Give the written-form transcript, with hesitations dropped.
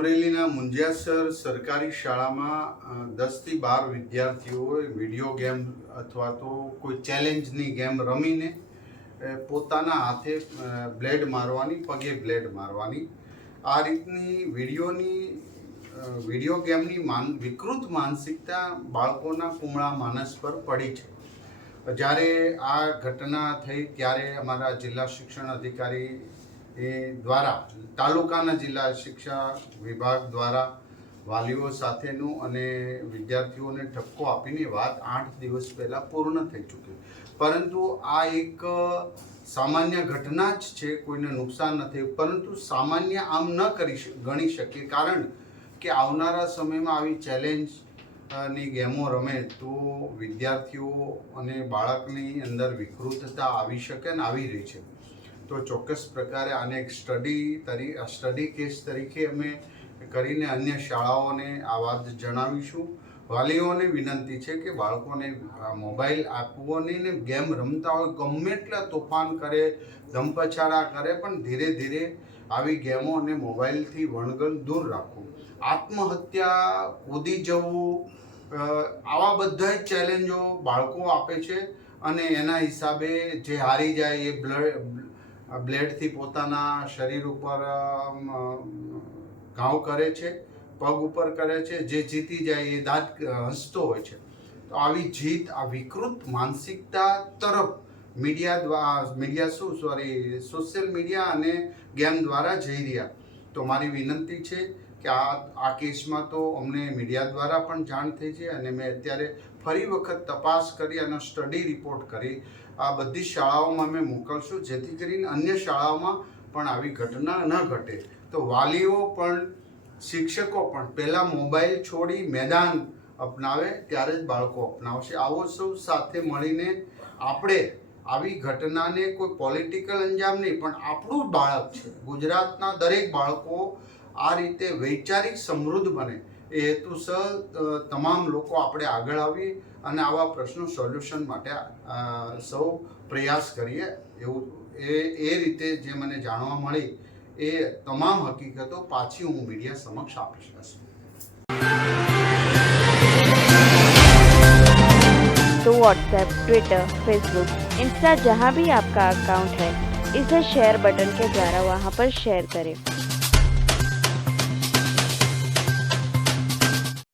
અમરેલીના મુંજિયાસર સરકારી શાળામાં 10થી 12 વિદ્યાર્થીઓએ વિડીયો ગેમ અથવા તો કોઈ ચેલેન્જની ગેમ રમીને પોતાના હાથે બ્લેડ મારવાની, પગે બ્લેડ મારવાની આ રીતની વિડીયો ગેમની વિકૃત માનસિકતા બાળકોના કુમળા માનસ પર પડી છે. જ્યારે આ ઘટના થઈ ત્યારે અમારા જિલ્લા શિક્ષણ અધિકારી દ્વારા તાલુકાના જિલ્લા શિક્ષા વિભાગ દ્વારા વાલીઓ સાથેનું અને વિદ્યાર્થીઓને ઠપકો આપીને વાત 8 દિવસ પહેલાં પૂર્ણ થઈ ચૂકી. પરંતુ આ એક સામાન્ય ઘટના જ છે, કોઈને નુકસાન નથી, પરંતુ સામાન્ય આમ ન ગણી શકીએ, કારણ કે આવનારા સમયમાં આવી ચેલેન્જની ગેમો રમે તો વિદ્યાર્થીઓ અને બાળકની અંદર વિકૃતતા આવી શકે ને આવી રહી છે. તો ચોક્કસ પ્રકારે આને એક સ્ટડી કેસ તરીકે અમે કરીને અન્ય શાળાઓને આ વાત જણાવીશું. વાલીઓને વિનંતી છે કે બાળકોને મોબાઈલ આપવો નહીં ને ગેમ રમતા હોય ગમે એટલા તોફાન કરે, ધમપછાડા કરે, પણ ધીરે ધીરે આવી ગેમો અને મોબાઈલથી વણગણ દૂર રાખવું. આત્મહત્યા, કૂદી જવું, આવા બધા ચેલેન્જો બાળકો આપે છે અને એના હિસાબે જે હારી જાય એ બ્લેડથી પોતાના શરીર ઉપર ઘાવ કરે છે, પગ ઉપર કરે છે. જે જીતી જાય એ દાંત હસતો હોય છે. તો આવી જીત, આ વિકૃત માનસિકતા તરફ સોશિયલ મીડિયા અને ગેમ દ્વારા જઈ રહ્યા. તો મારી વિનંતી છે કે આ કેસમાં તો અમને મીડિયા દ્વારા પણ જાણ થઈ છે અને મેં અત્યારે ફરી વખત તપાસ કરી અને સ્ટડી રિપોર્ટ કરી આ બધી શાળાઓમાં અમે મોકલશું, જેથી કરીને અન્ય શાળાઓમાં પણ આવી ઘટના ન ઘટે. તો વાલીઓ પણ, શિક્ષકો પણ પહેલાં મોબાઈલ છોડી મેદાન અપનાવે ત્યારે જ બાળકો અપનાવશે. આવો સૌ સાથે મળીને આપણે આવી ઘટનાને કોઈ પોલિટિકલ અંજામ નહીં, પણ આપણું જ બાળક છે. ગુજરાતના દરેક બાળકો આ રીતે વૈચારિક સમૃદ્ધ બને એ હેતુસર તમામ લોકો આપણે આગળ આવી અને આવા પ્રશ્નો સોલ્યુશન માટે સૌ પ્રયાસ કરીએ. એવું એ રીતે જે મને જાણવા મળી એ તમામ હકીકતો પાછી હું મીડિયા સમક્ષ આપીશ. तो व्हाट्सएप, ट्विटर, फेसबुक, इंस्टा जहाँ भी आपका अकाउंट है, इसे शेयर बटन के द्वारा वहाँ पर शेयर करें.